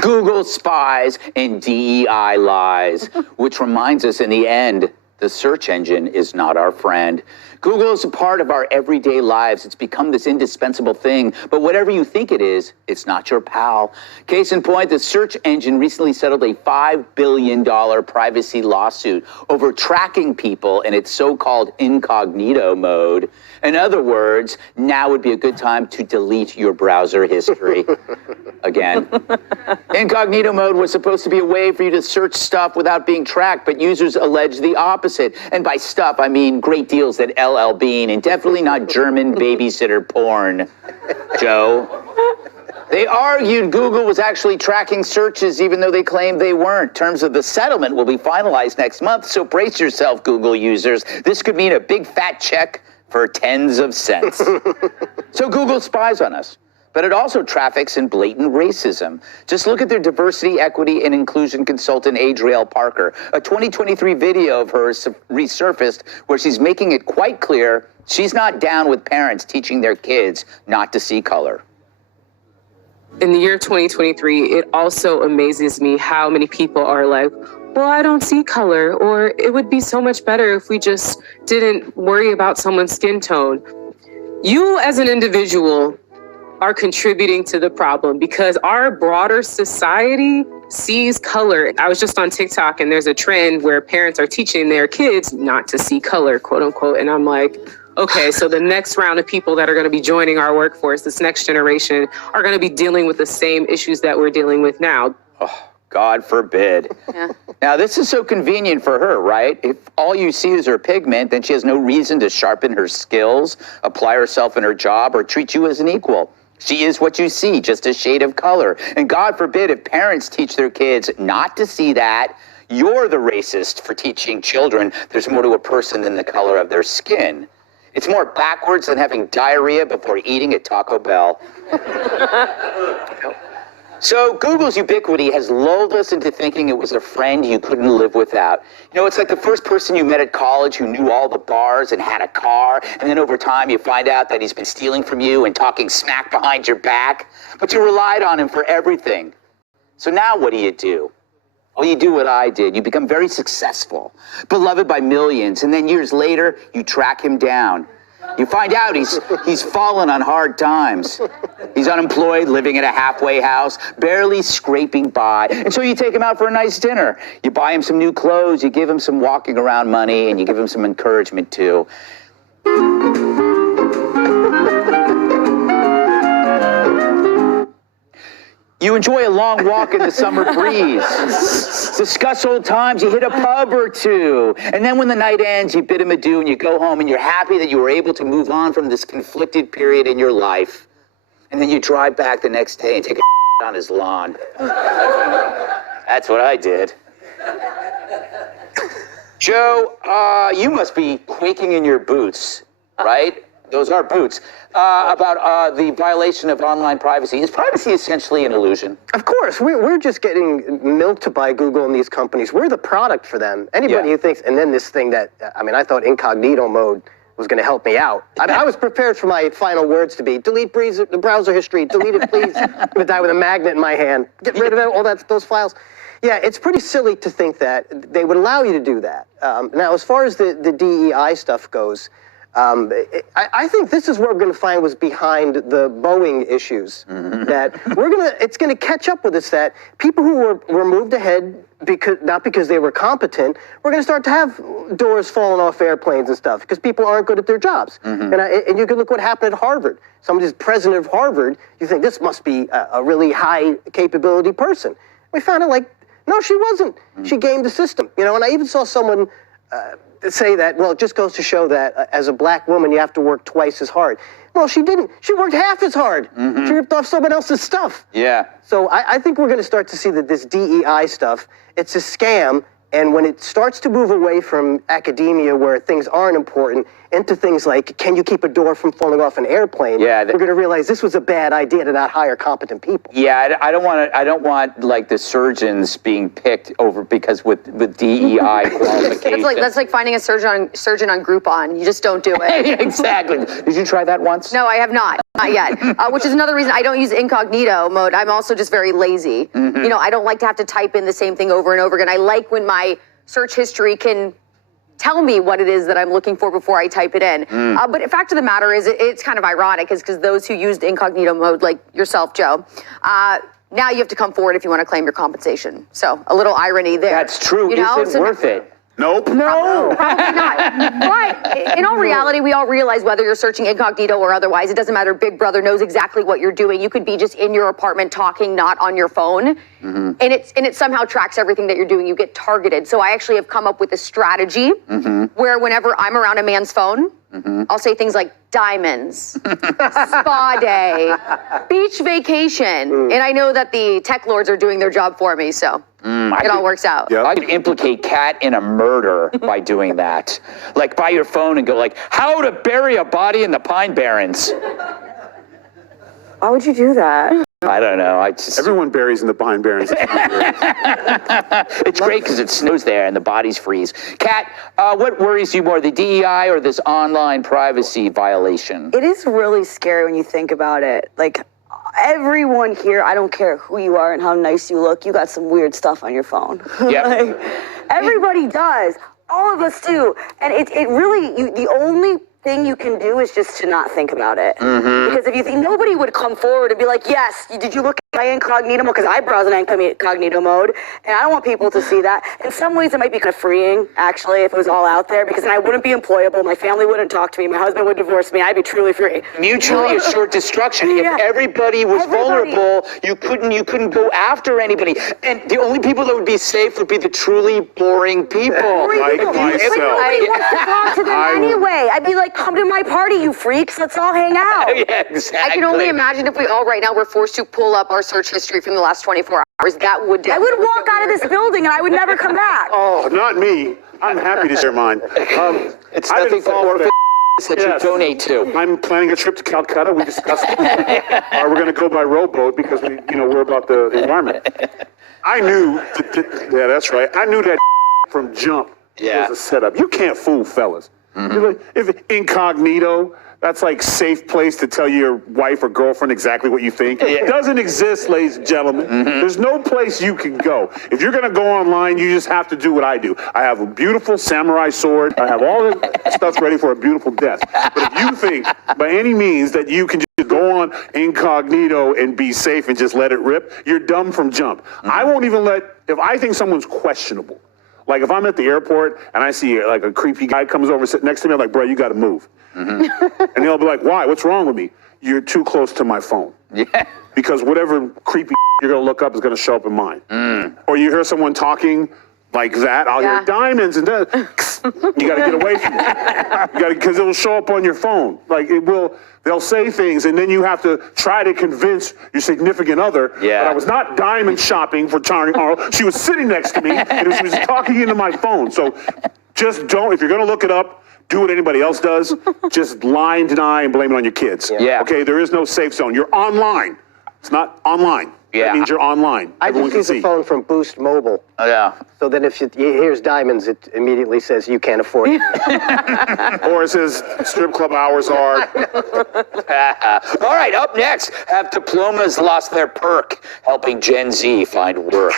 Google spies and DEI lies, which reminds us in the end, the search engine is not our friend. Google is a part of our everyday lives. It's become this indispensable thing, but whatever you think it is, it's not your pal. Case in point, the search engine recently settled a $5 billion privacy lawsuit over tracking people in its so-called incognito mode. In other words, now would be a good time to delete your browser history. Again. Incognito mode was supposed to be a way for you to search stuff without being tracked, but users allege the opposite. And by stuff, I mean great deals at LL Bean, and definitely not German babysitter porn, Joe. They argued Google was actually tracking searches even though they claimed they weren't. Terms of the settlement will be finalized next month, so brace yourself, Google users. This could mean a big fat check for tens of cents. So Google spies on us. But it also traffics in blatant racism. Just look at their diversity, equity, and inclusion consultant, Adrielle Parker. A 2023 video of hers resurfaced where she's making it quite clear she's not down with parents teaching their kids not to see color. In the year 2023, it also amazes me how many people are like, well, I don't see color, or it would be so much better if we just didn't worry about someone's skin tone. You as an individual are contributing to the problem because our broader society sees color. I was just on TikTok and there's a trend where parents are teaching their kids not to see color, quote unquote. And I'm like, okay, so the next round of people that are going to be joining our workforce, this next generation, are going to be dealing with the same issues that we're dealing with now. Oh, God forbid. Yeah. Now, this is so convenient for her, right? If all you see is her pigment, then she has no reason to sharpen her skills, apply herself in her job, or treat you as an equal. She is what you see, just a shade of color. And God forbid if parents teach their kids not to see that, you're the racist for teaching children there's more to a person than the color of their skin. It's more backwards than having diarrhea before eating at Taco Bell. So Google's ubiquity has lulled us into thinking it was a friend you couldn't live without. You know, it's like the first person you met at college who knew all the bars and had a car, and then over time you find out that he's been stealing from you and talking smack behind your back, but you relied on him for everything. So now what do? Well, you do what I did. You become very successful, beloved by millions, and then years later, you track him down. You find out he's fallen on hard times. He's unemployed, living in a halfway house, barely scraping by. And so you take him out for a nice dinner. You buy him some new clothes, you give him some walking around money, and you give him some encouragement too. You enjoy a long walk in the summer breeze, discuss old times, you hit a pub or two, and then when the night ends, you bid him adieu and you go home and you're happy that you were able to move on from this conflicted period in your life. And then you drive back the next day and take a on his lawn. That's what I did. Joe, you must be quaking in your boots, right? Those are boots. About the violation of online privacy. Is privacy essentially an illusion? Of course. We're just getting milked by Google and these companies. We're the product for them. Anybody who thinks, and then this thing that, I thought incognito mode was going to help me out. I was prepared for my final words to be, delete the browser history, delete it, please. I'm going to die with a magnet in my hand. Get rid of all those files. Yeah, it's pretty silly to think that they would allow you to do that. Now, as far as the DEI stuff goes, I think this is what we're going to find was behind the Boeing issues. That it's going to catch up with us. That people who were moved ahead not because they were competent, we're going to start to have doors falling off airplanes and stuff because people aren't good at their jobs. And you can look what happened at Harvard. Somebody's president of Harvard. You think this must be a really high capability person. We found out no, she wasn't. She gamed the system. And I even saw someone say that, well, it just goes to show that as a black woman, you have to work twice as hard. Well, she didn't. She worked half as hard. She ripped off someone else's stuff. Yeah. So I think we're going to start to see that this DEI stuff, it's a scam. And when it starts to move away from academia where things aren't important, into things like, can you keep a door from falling off an airplane? Yeah, we're going to realize this was a bad idea to not hire competent people. Yeah, I don't want like the surgeons being picked over because with DEI qualifications. That's like finding a surgeon on Groupon. You just don't do it. Exactly. Did you try that once? No, I have not yet. Which is another reason I don't use incognito mode. I'm also just very lazy. You know, I don't like to have to type in the same thing over and over again. I like when my search history can tell me what it is that I'm looking for before I type it in. But the fact of the matter is, it's kind of ironic, is because those who used incognito mode, like yourself, Joe, now you have to come forward if you want to claim your compensation. So a little irony there. That's true. You know? Is it worth it? Nope. No, probably not. But in all reality, we all realize whether you're searching incognito or otherwise, it doesn't matter. Big Brother knows exactly what you're doing. You could be just in your apartment talking, not on your phone, and it somehow tracks everything that you're doing. You get targeted. So I actually have come up with a strategy where whenever I'm around a man's phone, I'll say things like diamonds, spa day, beach vacation, and I know that the tech lords are doing their job for me, so it all works out. Yeah. I could implicate Kat in a murder by doing that. Like by your phone and go like, how to bury a body in the Pine Barrens. Why would you do that? I don't know. Everyone buries in the Pine Barrens. It's great because it snows there and the bodies freeze. Kat, what worries you more, the DEI or this online privacy violation? It is really scary when you think about it. Like, everyone here, I don't care who you are and how nice you look, you got some weird stuff on your phone. Yep. Like, everybody does. All of us do. And it really, the only thing you can do is just to not think about it. Because if you think, nobody would come forward and be like, yes, did you look at my incognito mode? Because I browse in incognito mode, and I don't want people to see that. In some ways, it might be kind of freeing, actually, if it was all out there, because then I wouldn't be employable, my family wouldn't talk to me, my husband would divorce me, I'd be truly free. Mutually assured destruction. If everybody was vulnerable, you couldn't go after anybody. And the only people that would be safe would be the truly boring people. Like But myself. nobody wants to talk to them anyway. I'd be like, come to my party, you freaks. Let's all hang out. Yeah, exactly. I can only imagine if we all right now were forced to pull up our search history from the last 24 hours, that would I would walk out of this building and I would never come back. Oh, not me. I'm happy to share mine. It's I nothing didn't fall but for that. that you donate to. I'm planning a trip to Calcutta. We discussed it. We're going to go by rowboat because we're about the environment. I knew, yeah, that's right. I knew that from jump was a setup. You can't fool fellas. If incognito, that's like safe place to tell your wife or girlfriend exactly what you think. It doesn't exist, ladies and gentlemen. There's no place you can go. If you're going to go online, you just have to do what I do. I have a beautiful samurai sword. I have all the stuff ready for a beautiful death. But if you think by any means that you can just go on incognito and be safe and just let it rip, you're dumb from jump. I won't even if I think someone's questionable. Like if I'm at the airport and I see like a creepy guy comes over sit next to me, I'm like, bro, you got to move. And they'll be like, why? What's wrong with me? You're too close to my phone. Yeah. Because whatever creepy you're going to look up is going to show up in mine. Or you hear someone talking like that, I'll hear diamonds and that. You got to get away from it. Because it will show up on your phone. Like it will. They'll say things, and then you have to try to convince your significant other that I was not diamond shopping for Charlie Arnold. She was sitting next to me, and she was talking into my phone. So just don't, if you're going to look it up, do what anybody else does. Just lie and deny and blame it on your kids. Yeah. Okay, there is no safe zone. You're online. It's not online. Yeah. That means you're online. I Everyone just can use the phone from Boost Mobile. Oh, yeah. So then if it hears diamonds, it immediately says you can't afford it. Or it says strip club hours are. All right, up next, have diplomas lost their perk, helping Gen Z find work?